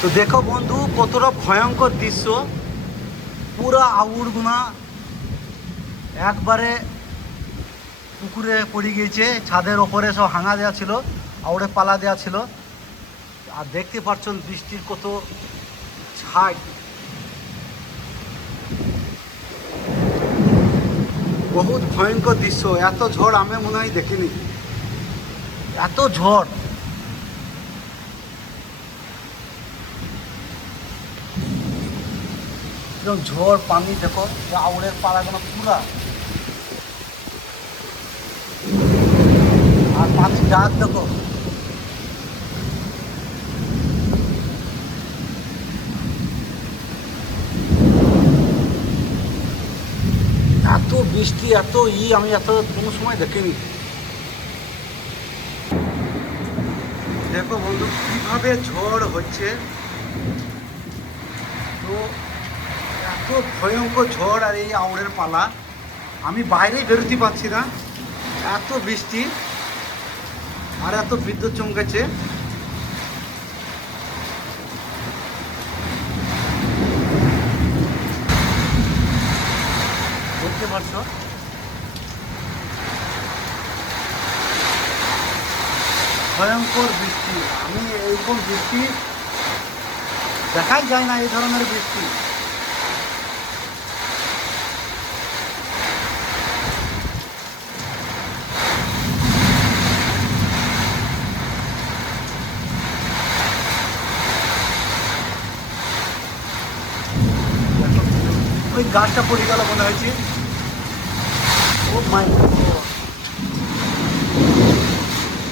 তো দেখো বন্ধু, কতটা ভয়ঙ্কর দৃশ্য। পুরা আউড়গুনা একবারে পুকুরে পড়ে গিয়েছে। ছাদের ওপরে সব হাঙা দেওয়া ছিল, আউড়ে পালা দেওয়া ছিল। আর দেখতে পাচ্ছেন বৃষ্টির কত ছাই। বহুত ভয়ঙ্কর দৃশ্য। এত ঝড় আমি মনে হয় দেখিনি। এত ঝড়, এরকম ঝড় পানি। দেখো আউড়ের পাড়াগুলো পুরা, আর পানির ডাক দেখো। এত বৃষ্টি, এত আমি এত কোনো সময় দেখিনি। দেখো বন্ধু কীভাবে ঝড় হচ্ছে। তো এত ভয়ঙ্কর ঝড় আর এই আউড়ের পালা, আমি বাইরেই বেরোতে পারছি না। এত বৃষ্টি আর এত বিদ্যুৎ চমকেছে। দেখতে পাচ্ছ ভয়ঙ্কর বৃষ্টি। আমি এইরকম বৃষ্টি দেখাই যায় না, এই ধরনের বৃষ্টি। ওই গাছটা পড়ে গেল মনে হয়েছে। ও মাই গড,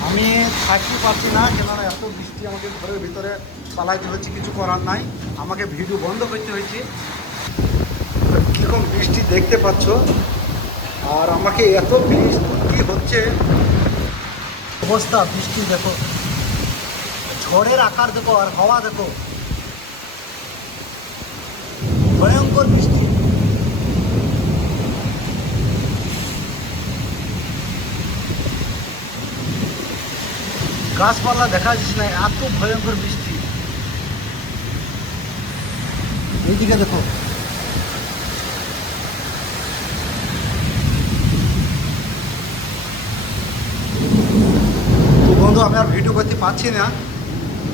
আমি থাকতে পারছি না, কেননা এত বৃষ্টি। আমাকে ঘরের ভিতরে পালাইতে হচ্ছে, কিছু করার নাই। আমাকে ভিডিও বন্ধ করতে হয়েছে। কীরকম বৃষ্টি দেখতে পাচ্ছ, আর আমাকে এত বৃষ্টি হচ্ছে। অবস্থা বৃষ্টি দেখো, ঝড়ের আকার দেখো, আর হাওয়া দেখো। ভয়ঙ্কর বৃষ্টি। গাছপালা দেখা যাচ্ছে না, এত ভয়ঙ্কর বৃষ্টি। এইদিকে দেখো। তো বন্ধু, আমি আর ভিডিও করতে পারছি না।